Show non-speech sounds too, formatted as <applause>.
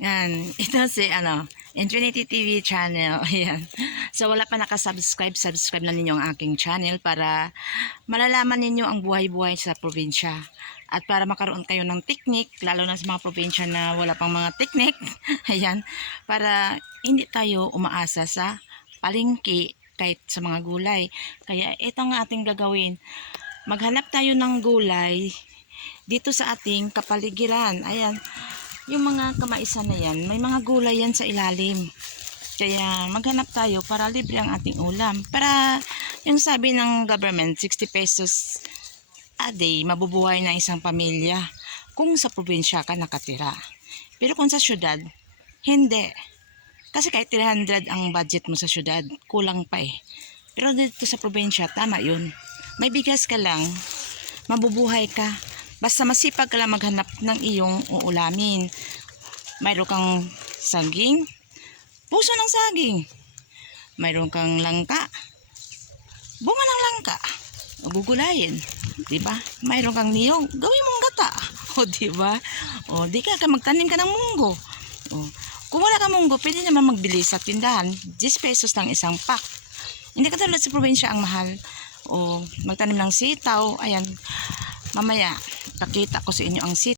Yan. <laughs> Ito si, ano, Infinity TV channel. <laughs> Ayan. So, wala pa nakasubscribe, subscribe na ninyo ang aking channel para malalaman ninyo ang buhay-buhay sa probinsya. At para makaroon kayo ng teknik, lalo na sa mga probinsya na wala pang mga teknik, <laughs> ayan, para hindi tayo umaasa sa palengke kahit sa mga gulay. Kaya ito ang ating gagawin. Maghanap tayo ng gulay dito sa ating kapaligiran. Ayan, yung mga kamaisan na yan, may mga gulay yan sa ilalim. Kaya maghanap tayo para libre ang ating ulam. Para yung sabi ng government, 60 pesos a day, mabubuhay na isang pamilya kung sa probinsya ka nakatira. Pero kung sa syudad, hindi. Kasi kahit 300 ang budget mo sa syudad, kulang pa eh. Pero dito sa probinsya, tama yun. May bigas ka lang, mabubuhay ka. Basta masipag ka lang maghanap ng iyong uulamin. Mayroon kang saging, puso ng saging. Mayroon kang langka, bunga ng langka. Gugulayin. Di ba? Mayroon kang niyog, gawin mong gata. <laughs> O di ba? O di ka, ka magtanim ka ng munggo. O, kung wala ka munggo, pwede naman magbili sa tindahan. 10 pesos lang isang pack. Hindi ka tulad sa probinsya ang mahal. O magtanim ng sitaw. Ayan. Mamaya, pakita ko sa inyo ang sitaw.